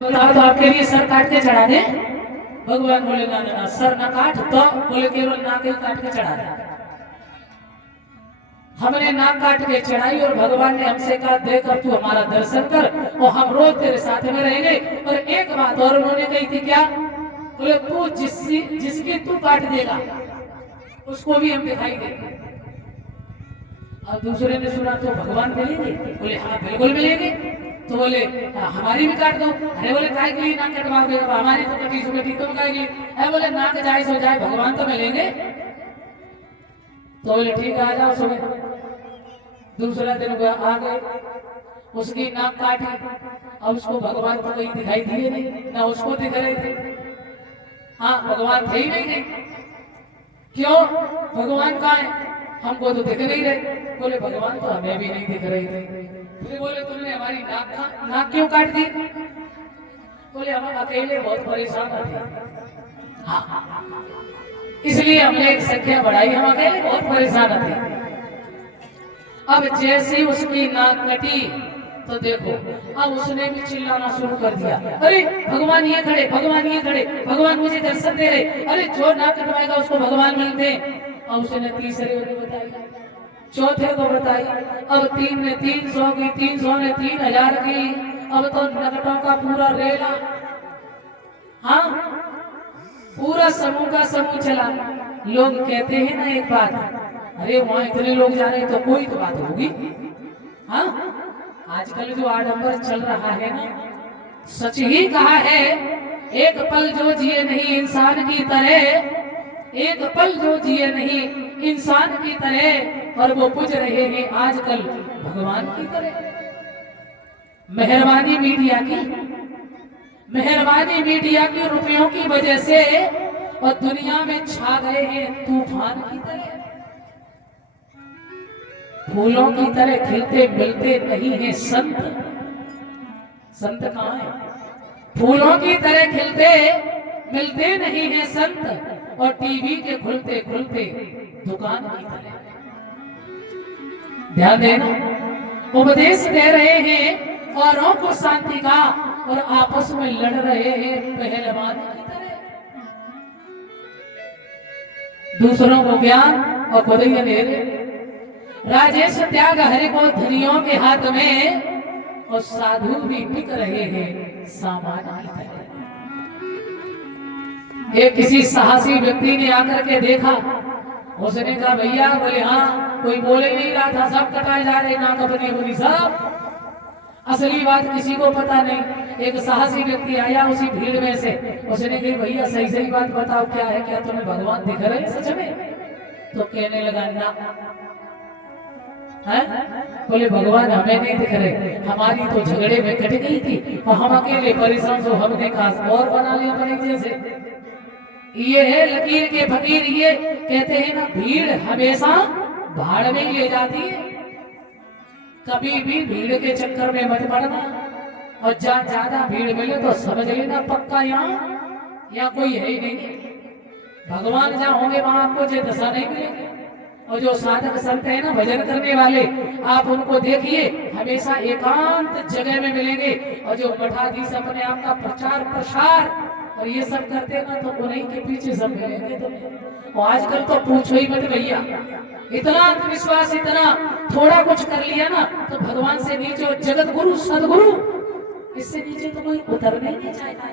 बताओ तो आपके लिए सर काट के चढ़ा दे। भगवान बोले ना ना ना, सर ना काट, तो बोले केवल नाक ही काट के चढ़ा दे। हमने नाक काट के चढ़ाई और भगवान ने हमसे कहा देख अब तू हमारा दर्शन कर और हम रोज तेरे साथ में रहेंगे। और एक बात और उन्होंने कही थी, क्या? बोले तू जिसकी तू काट देगा उसको भी हम दिखाई देंगे। और दूसरे ने सुना तो भगवान मिलेंगे? बोले हाँ बिल्कुल मिलेंगे। तो बोले हमारी भी काट दो। अरे बोले काय के लिए नाक कटवाओगे, हमारी तो कटी सो कटी, तुम काय के लिए? अरे बोले नाक जाए सो जाए, भगवान तो मिलेंगे। तो बोले ठीक है आ जाओ सुबह। दूसरा दिन आ गए, उसकी नाक काटी। अब उसको भगवान को कहीं दिखाई दिए नहीं, ना उसको दिख रहे थे। हाँ भगवान थे ही नहीं। क्यों? भगवान कहाँ है? हमको तो दिख नहीं रहे। बोले भगवान तो हमें भी नहीं दिख रहे थे। फिर बोले तुमने हमारी नाक क्यों काट दी? बोले हम अकेले बहुत परेशान थे। हाँ इसलिए हमने एक संख्या बढ़ाई, हम अकेले बहुत परेशान थे। अब जैसे उसकी नाक कटी तो देखो अब उसने भी चिल्लाना शुरू कर दिया, अरे भगवान ये खड़े, भगवान ये खड़े, भगवान मुझे दर्शन दे रहे, अरे जो नाक कटवाएगा उसको भगवान मिलते। अब उसने तीसरे को बताई, चौथे को बताई, अब 3 ने 300 की, 300 ने 3000 की। अब तो नकटों का पूरा रेला, हाँ पूरा समूह का समूह चला। लोग कहते हैं ना एक बात, अरे वहां इतने लोग जा रहे हैं तो कोई तो बात होगी। हाँ आजकल जो आडंबर चल रहा है ना, सच ही कहा है, एक पल जो जिए नहीं इंसान की तरह, एक पल जो जिए नहीं इंसान की तरह, और वो पूज रहे हैं आजकल भगवान की तरह। मेहरबानी मीडिया की, मेहरबानी मीडिया की रुपयों की वजह से और दुनिया में छा गए हैं तूफान की तरह। फूलों की तरह खिलते मिलते नहीं है संत। संत कहाँ है? फूलों की तरह खिलते मिलते नहीं है संत, और टीवी के खुलते खुलते दुकान की तरह। ध्यान देना, उपदेश दे रहे हैं औरों को शांति का, और आपस में लड़ रहे हैं पहलवान की तरह। दूसरों को ज्ञान और खुद ही अंधेरे। राजेश त्याग हरि को धनियों के हाथ में, और साधु भी बिक रहे हैं सामान की तरह। एक किसी साहसी व्यक्ति ने आकर के देखा, उसने कहा भैया, बोले हाँ, कोई बोले नहीं रहा था, सब कटाए जा रहे नाक अपनी अपनी सब। असली बात किसी को पता नहीं। एक साहसी व्यक्ति आया उसी भीड़ में से, उसने कहा भैया सही सही बात बताओ क्या है, क्या तुम्हें भगवान दिख रहे हैं सच में? तो कहने लगा ना, है? बोले भगवान हमें नहीं दिख रहे, हमारी तो झगड़े में कट गई थी और हम अकेले परिश्रम से हमने कहा और बना लिया अपने जैसे। ये है लकीर के फकीर, ये कहते हैं ना भीड़ हमेशा भाड़ में ले जाती है। कभी भी भीड़ के चक्कर में मत पड़ना, और जहाँ ज्यादा भीड़ मिले तो समझ लेना पक्का यहाँ कोई है ही नहीं। भगवान जहाँ होंगे वहां आपको जो दशा नहीं मिलेगी। और जो साधक संत है ना, भजन करने वाले, आप उनको देखिए हमेशा एकांत जगह में मिलेंगे। और जो मठाधीश अपने आप का प्रचार प्रसार और ये सब करते हैं ना, तो उन्हीं के पीछे सब मिलेंगे। तो आजकल तो पूछो ही मत भैया, इतना अंधविश्वास, इतना थोड़ा कुछ कर लिया ना तो भगवान से नीचे जगत गुरु सदगुरु, इससे नीचे तो कोई उतरना ही नहीं चाहता।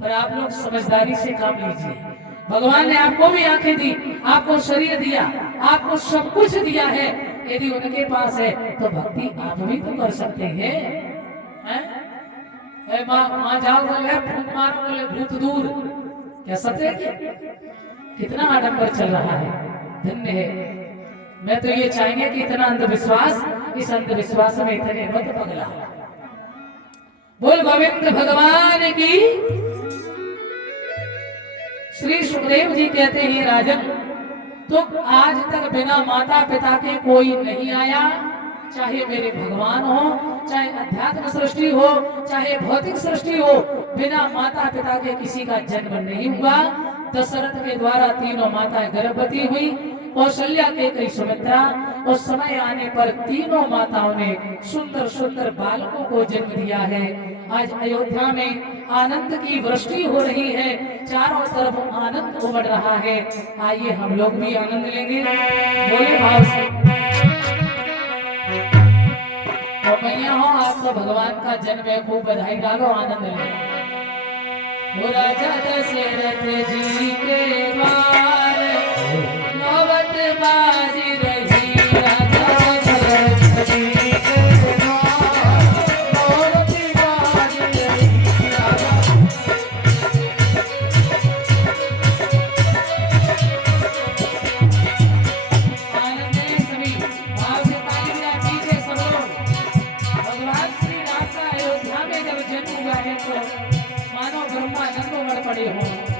पर आप लोग समझदारी से काम लीजिए। भगवान ने आपको भी आंखें दी, आपको शरीर दिया, आपको सब कुछ दिया है। यदि उनके पास है तो भक्ति आप भी तो कर सकते हैं। माँ जाओ बोले भूत मारो, बोले भूत दूर, क्या सत्य है? कितना आडंबर चल रहा है, धन्य है। मैं तो ये चाहेंगे कि इतना अंधविश्वास, इस अंधविश्वास में इतने मत पगला। बोल गोविंद भगवान की। श्री सुखदेव जी कहते हैं राजन, तो आज तक बिना माता पिता के कोई नहीं आया, चाहे मेरे भगवान हो, चाहे अध्यात्म सृष्टि हो, चाहे भौतिक सृष्टि हो, बिना माता पिता के किसी का जन्म नहीं हुआ। दशरथ के द्वारा तीनों माताएं गर्भवती हुई, कौशल्या के कई सुमित्रा, और समय आने पर तीनों माताओं ने सुंदर सुंदर बालकों को जन्म दिया है। आज अयोध्या में आनंद की वृष्टि हो रही है, चारों तरफ आनंद उमड़ रहा है। आइए हम लोग भी आनंद लेंगे, बोले भाव से। और मैया हो, आपको भगवान का जन्म है, खूब बधाई डालो, आनंद लें। वो राजा दशरथ जी के द्वार नौबत बाजी रही, राजा दशरथ जी के द्वार नौबत बाजी रही, राजा। आनंद लें सभी, भाव से ताली बजाएं, पीछे सब लोग। भगवान श्री राम का अयोध्या में जब जन्म हुआ है तो मानो ब्रह्मानंद उमड़ पड़े हों।